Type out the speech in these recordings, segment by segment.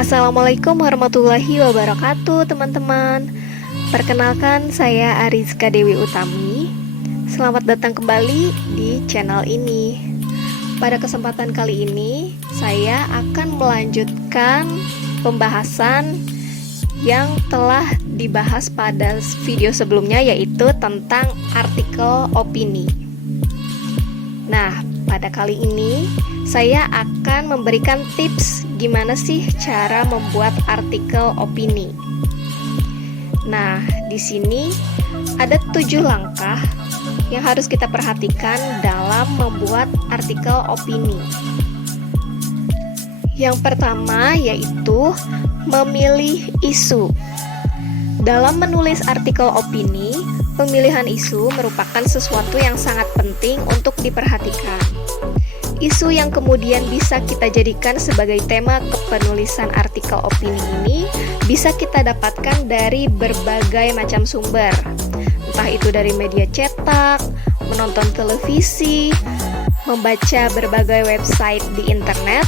Assalamualaikum warahmatullahi wabarakatuh, teman-teman. Perkenalkan, saya Arizka Dewi Utami. Selamat datang kembali di channel ini. Pada kesempatan kali ini, saya akan melanjutkan pembahasan yang telah dibahas pada video sebelumnya, yaitu tentang artikel opini. Nah, pada kali ini saya akan memberikan tips gimana sih cara membuat artikel opini. Nah, di sini ada 7 langkah yang harus kita perhatikan dalam membuat artikel opini. Yang pertama yaitu memilih isu. Dalam menulis artikel opini, pemilihan isu merupakan sesuatu yang sangat penting untuk diperhatikan. Isu yang kemudian bisa kita jadikan sebagai tema kepenulisan artikel opini ini bisa kita dapatkan dari berbagai macam sumber. Entah itu dari media cetak, menonton televisi, membaca berbagai website di internet,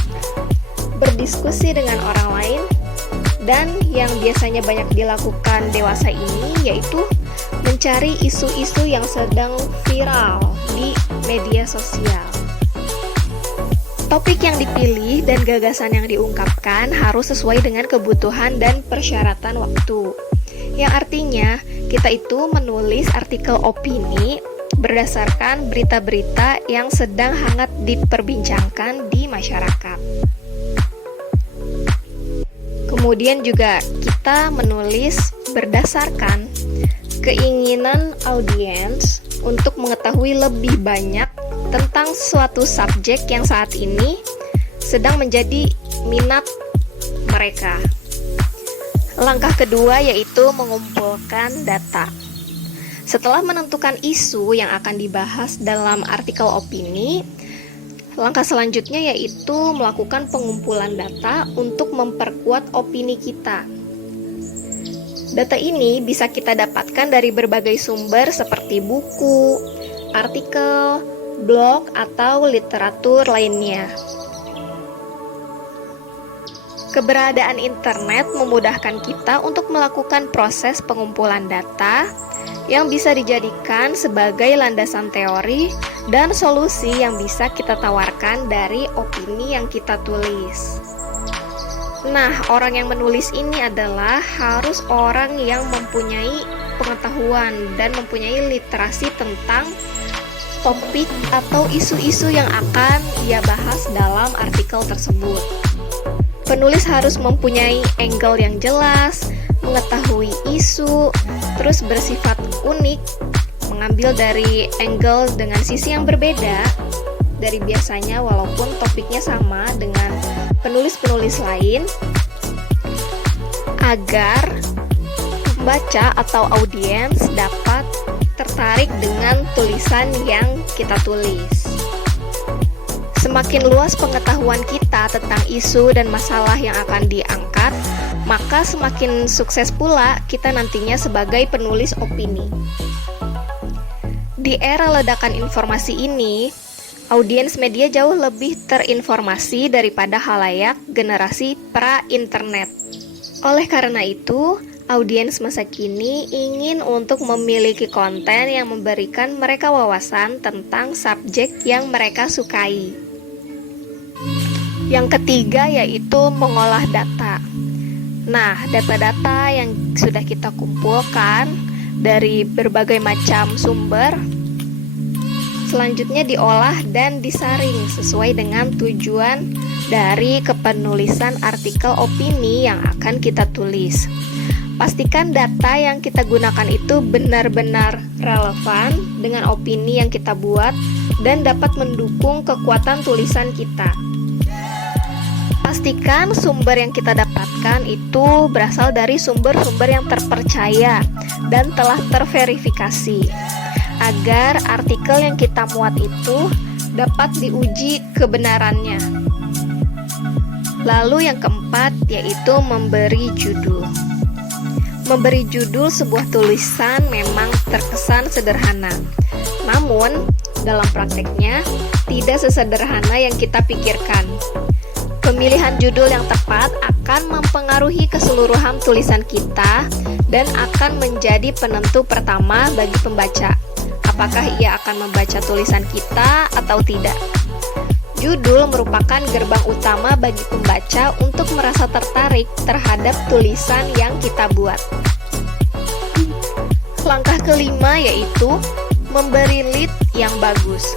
berdiskusi dengan orang lain, dan yang biasanya banyak dilakukan dewasa ini yaitu mencari isu-isu yang sedang viral di media sosial. Topik yang dipilih dan gagasan yang diungkapkan harus sesuai dengan kebutuhan dan persyaratan waktu. Yang artinya, kita itu menulis artikel opini berdasarkan berita-berita yang sedang hangat diperbincangkan di masyarakat. Kemudian juga kita menulis berdasarkan keinginan audiens untuk mengetahui lebih banyak tentang suatu subjek yang saat ini sedang menjadi minat mereka. Langkah kedua yaitu mengumpulkan data. Setelah menentukan isu yang akan dibahas dalam artikel opini, langkah selanjutnya yaitu melakukan pengumpulan data untuk memperkuat opini kita. Data ini bisa kita dapatkan dari berbagai sumber seperti buku, artikel, blog, atau literatur lainnya. Keberadaan internet memudahkan kita untuk melakukan proses pengumpulan data yang bisa dijadikan sebagai landasan teori dan solusi yang bisa kita tawarkan dari opini yang kita tulis. Nah, orang yang menulis ini adalah harus orang yang mempunyai pengetahuan dan mempunyai literasi tentang topik atau isu-isu yang akan ia bahas dalam artikel tersebut. Penulis harus mempunyai angle yang jelas, mengetahui isu, terus bersifat unik, mengambil dari angle dengan sisi yang berbeda dari biasanya walaupun topiknya sama dengan penulis-penulis lain, agar pembaca atau audiens dapat tertarik dengan tulisan yang kita tulis. Semakin luas pengetahuan kita tentang isu dan masalah yang akan diangkat, maka semakin sukses pula kita nantinya sebagai penulis opini. Di era ledakan informasi ini, audiens media jauh lebih terinformasi daripada khalayak generasi pra-internet. Oleh karena itu, audiens masa kini ingin untuk memiliki konten yang memberikan mereka wawasan tentang subjek yang mereka sukai. Yang ketiga yaitu mengolah data. Nah, data-data yang sudah kita kumpulkan dari berbagai macam sumber selanjutnya diolah dan disaring sesuai dengan tujuan dari kepenulisan artikel opini yang akan kita tulis. Pastikan data yang kita gunakan itu benar-benar relevan dengan opini yang kita buat dan dapat mendukung kekuatan tulisan kita. Pastikan sumber yang kita dapatkan itu berasal dari sumber-sumber yang terpercaya dan telah terverifikasi, agar artikel yang kita muat itu dapat diuji kebenarannya. Lalu yang keempat yaitu memberi judul. Memberi judul sebuah tulisan memang terkesan sederhana, namun dalam prakteknya tidak sesederhana yang kita pikirkan. Pemilihan judul yang tepat akan mempengaruhi keseluruhan tulisan kita dan akan menjadi penentu pertama bagi pembaca. Apakah ia akan membaca tulisan kita atau tidak? Judul merupakan gerbang utama bagi pembaca untuk merasa tertarik terhadap tulisan yang kita buat. Langkah kelima yaitu memberi lead yang bagus.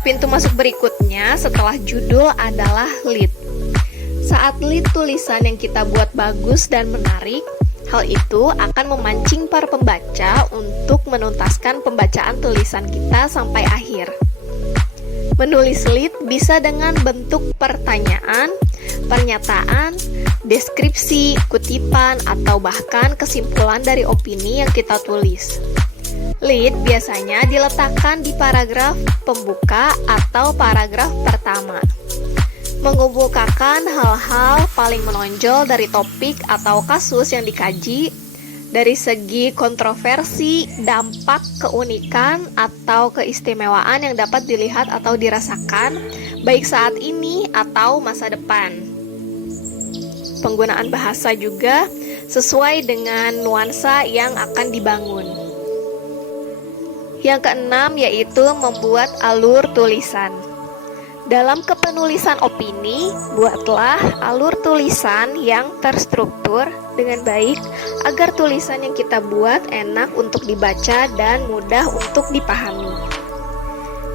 Pintu masuk berikutnya setelah judul adalah lead. Saat lead tulisan yang kita buat bagus dan menarik, hal itu akan memancing para pembaca untuk menuntaskan pembacaan tulisan kita sampai akhir. Menulis lead bisa dengan bentuk pertanyaan, pernyataan, deskripsi, kutipan, atau bahkan kesimpulan dari opini yang kita tulis. Lead biasanya diletakkan di paragraf pembuka atau paragraf pertama. Mengemukakan hal-hal paling menonjol dari topik atau kasus yang dikaji, dari segi kontroversi, dampak, keunikan, atau keistimewaan yang dapat dilihat atau dirasakan, baik saat ini atau masa depan. Penggunaan bahasa juga sesuai dengan nuansa yang akan dibangun. Yang keenam yaitu membuat alur tulisan. Dalam kepenulisan opini, buatlah alur tulisan yang terstruktur dengan baik agar tulisan yang kita buat enak untuk dibaca dan mudah untuk dipahami.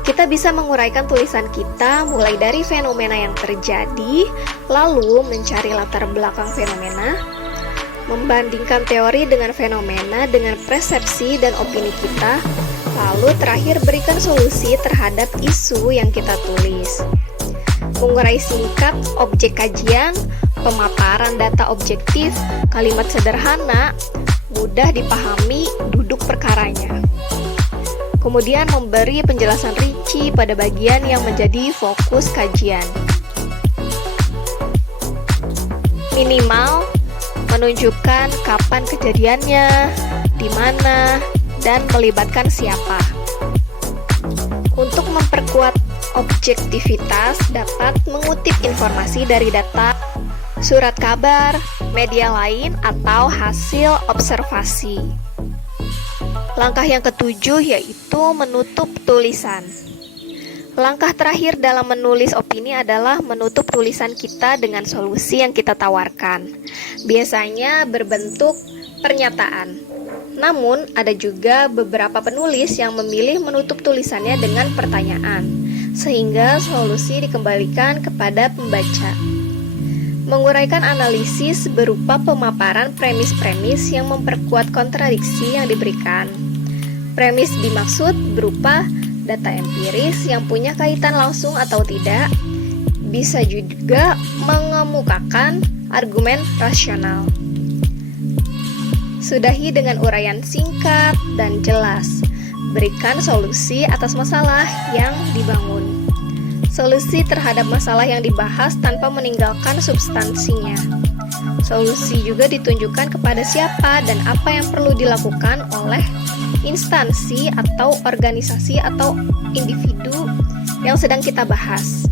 Kita bisa menguraikan tulisan kita mulai dari fenomena yang terjadi, lalu mencari latar belakang fenomena, membandingkan teori dengan fenomena dengan persepsi dan opini kita, lalu terakhir berikan solusi terhadap isu yang kita tulis. Mengurai singkat objek kajian, pemaparan data objektif, kalimat sederhana, mudah dipahami duduk perkaranya. Kemudian memberi penjelasan rinci pada bagian yang menjadi fokus kajian. Minimal menunjukkan kapan kejadiannya, di mana, dan melibatkan siapa. Untuk memperkuat objektivitas, dapat mengutip informasi dari data, surat kabar, media lain, atau hasil observasi. Langkah yang ketujuh yaitu menutup tulisan. Langkah terakhir dalam menulis opini adalah menutup tulisan kita dengan solusi yang kita tawarkan. Biasanya berbentuk pernyataan. Namun, ada juga beberapa penulis yang memilih menutup tulisannya dengan pertanyaan, sehingga solusi dikembalikan kepada pembaca. Menguraikan analisis berupa pemaparan premis-premis yang memperkuat kontradiksi yang diberikan. Premis dimaksud berupa data empiris yang punya kaitan langsung atau tidak, bisa juga mengemukakan argumen rasional. Sudahi dengan uraian singkat dan jelas. Berikan solusi atas masalah yang dibangun. Solusi terhadap masalah yang dibahas tanpa meninggalkan substansinya. Solusi juga ditunjukkan kepada siapa dan apa yang perlu dilakukan oleh instansi atau organisasi atau individu yang sedang kita bahas.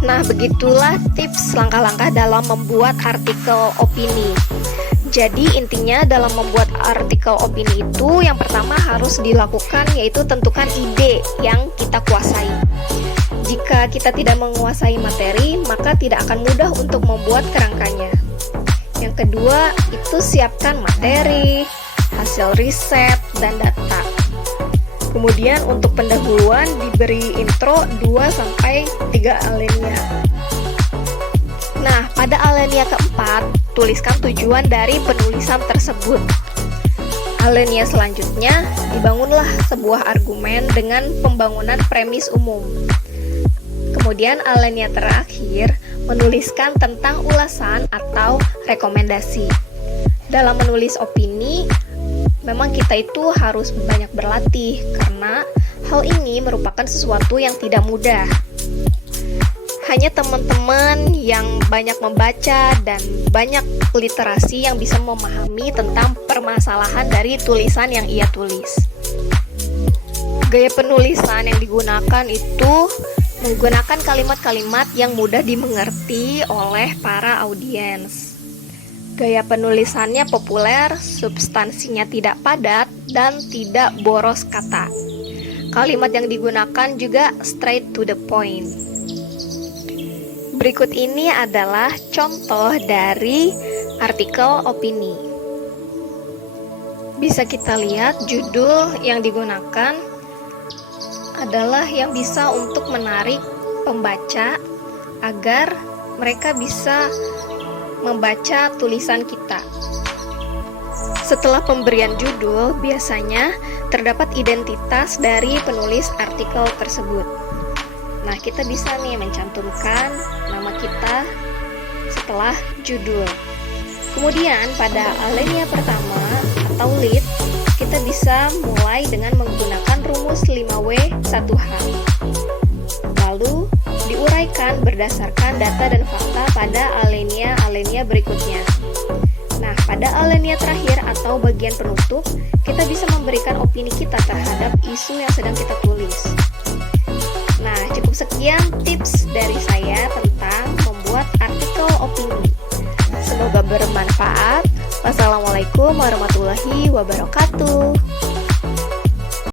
Nah, begitulah tips langkah-langkah dalam membuat artikel opini. Jadi intinya dalam membuat artikel opini itu yang pertama harus dilakukan yaitu tentukan ide yang kita kuasai. Jika kita tidak menguasai materi, maka tidak akan mudah untuk membuat kerangkanya. Yang kedua, itu siapkan materi, hasil riset, dan data. Kemudian untuk pendahuluan diberi intro 2-3 alinea. Nah, pada alinea keempat, tuliskan tujuan dari penulisan tersebut. Alinea selanjutnya, dibangunlah sebuah argumen dengan pembangunan premis umum. Kemudian alinea terakhir, menuliskan tentang ulasan atau rekomendasi. Dalam menulis opini, memang kita itu harus banyak berlatih karena hal ini merupakan sesuatu yang tidak mudah. Hanya teman-teman yang banyak membaca dan banyak literasi yang bisa memahami tentang permasalahan dari tulisan yang ia tulis. Gaya penulisan yang digunakan itu Menggunakan kalimat-kalimat yang mudah dimengerti oleh para audiens. Gaya penulisannya populer, substansinya tidak padat, dan tidak boros kata. Kalimat yang digunakan juga straight to the point. Berikut ini adalah contoh dari artikel opini. Bisa kita lihat judul yang digunakan adalah yang bisa untuk menarik pembaca agar mereka bisa membaca tulisan kita. Setelah pemberian judul, biasanya terdapat identitas dari penulis artikel tersebut. Nah, kita bisa nih mencantumkan nama kita setelah judul. Kemudian pada alinea pertama atau lead, kita bisa mulai dengan menggunakan rumus 5W1H. Lalu diuraikan berdasarkan data dan fakta pada alinea berikutnya. Nah, pada alinea terakhir atau bagian penutup, kita bisa memberikan opini kita terhadap isu yang sedang kita tulis. Nah, cukup sekian tips dari saya tentang membuat artikel opini. Semoga bermanfaat. Wassalamualaikum warahmatullahi wabarakatuh.